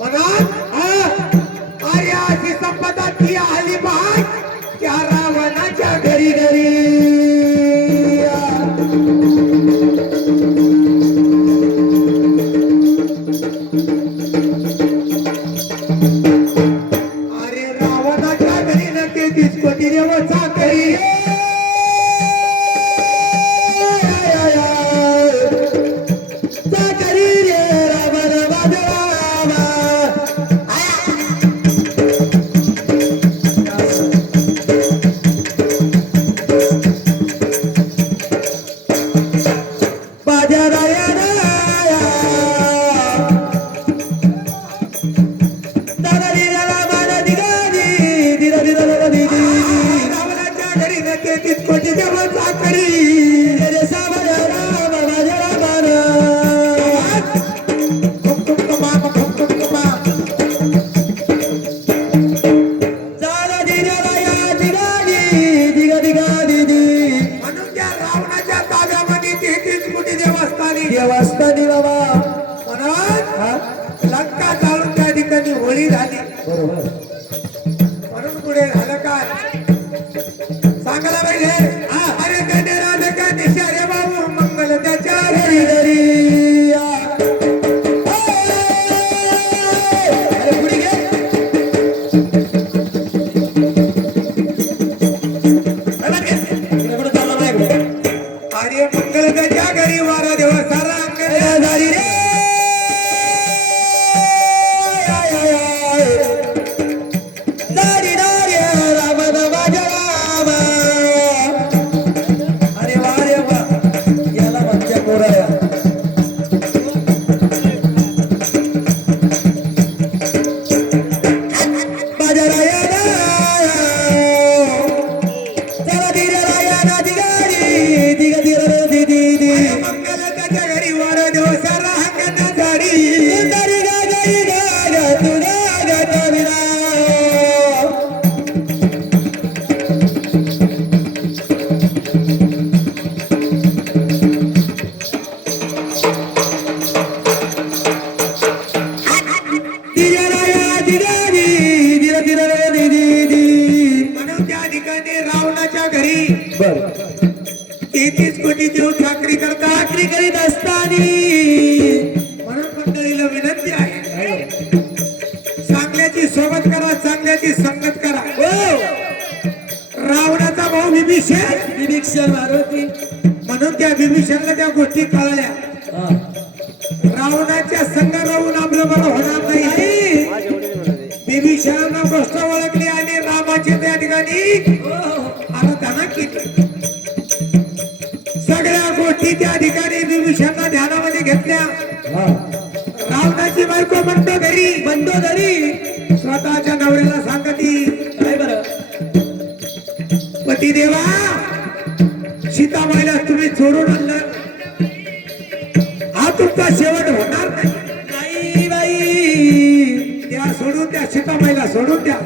बघा म्हणून हा, अरे अशी संपदा ती आली पाय त्या रावणाच्या घरी घरी. अरे रावणाच्या घरी. बरोबर. म्हणून पुढे झालं काय? सांगायला पाहिजे. हा, अरे गणे राधका दिशा रे बाबू मंगल त्याच्या घरी घरी. ठिकाणी रावणाच्या घरी. तेहतीस कोटी देव ठाकरी करतात. चाकरी करीत असताना म्हणून मंडळीला विनंती आहे. चांगल्याची सोबत करा चांगल्याची संगत करा. हो. रावणाचा भाऊ विभीषण. विभीषण म्हणून त्या विभीषणला त्या गोष्टी कळल्या. रावणाच्या संघ राहून आपलं बरं होणार नाही. रामाची त्या ठिकाणी आराधना केली सगळ्या गोष्टी त्या ठिकाणी विभीषणला ध्यानामध्ये घेतल्या. हा. रावणाची बायको म्हणतो घरी बंदो धरी स्वतःच्या नवऱ्याला सांगती काय बरं? पती देवा सीताबाईला तुम्ही चोरून आणलं. हा तुमचा शेवट होणार नाही. बाई त्या सोडून त्या सीताबाईला सोडून द्या.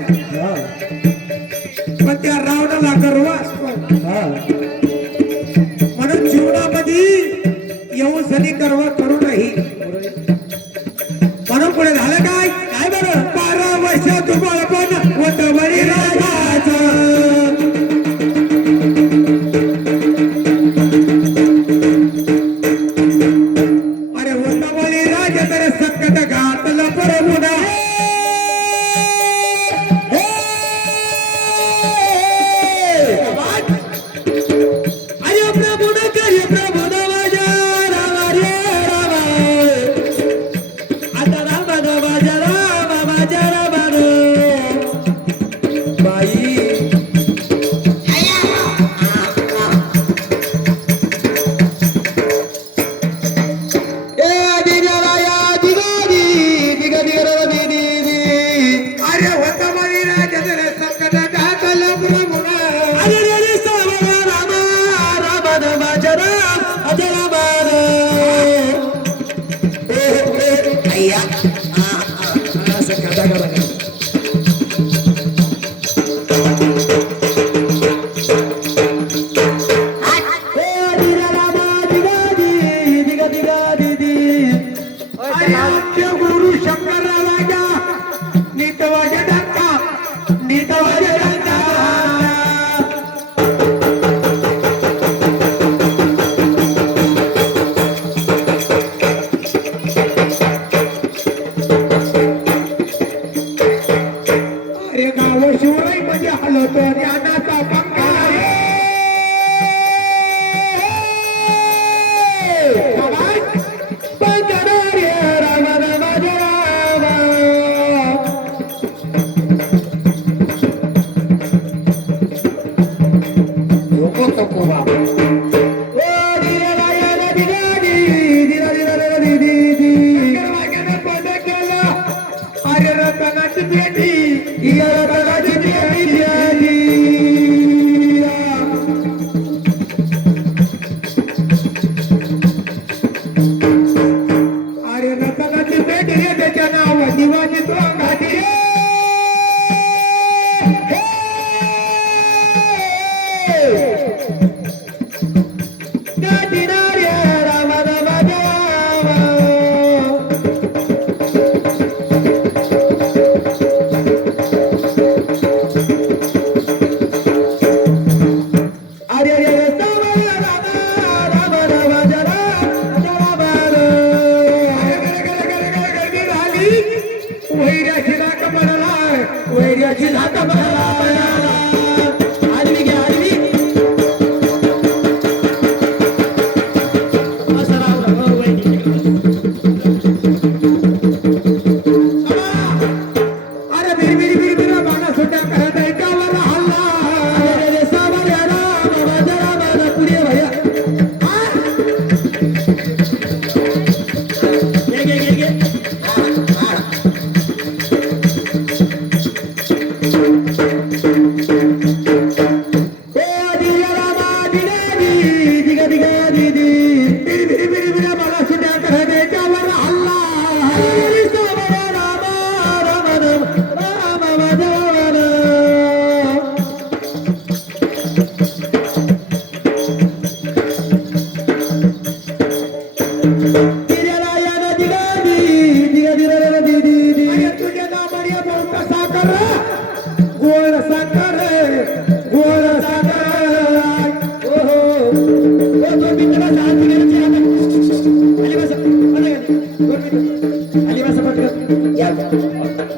ಕಾರ್ಯರತ ನಟಿ ಭೇಟಿ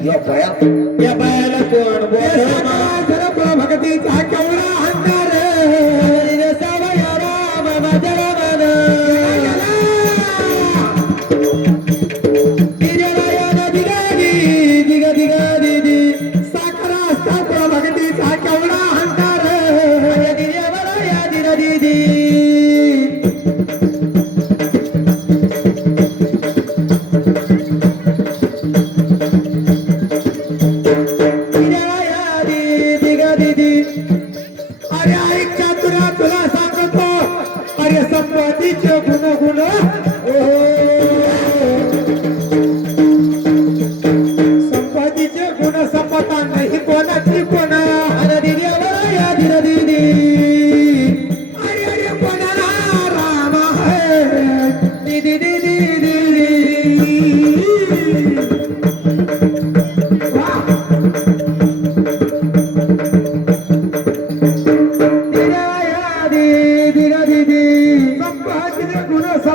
your prayer.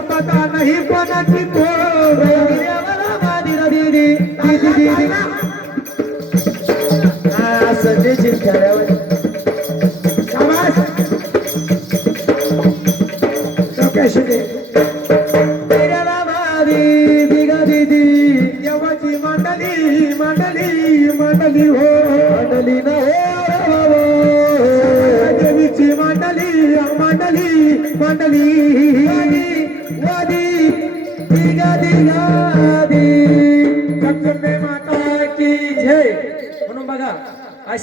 पता नाही कोणाची संजय जिंकल्यावर देवाची मांडली मांडली मांडली हो. मांडली हो देवीची मांडली मांडली मांडली. А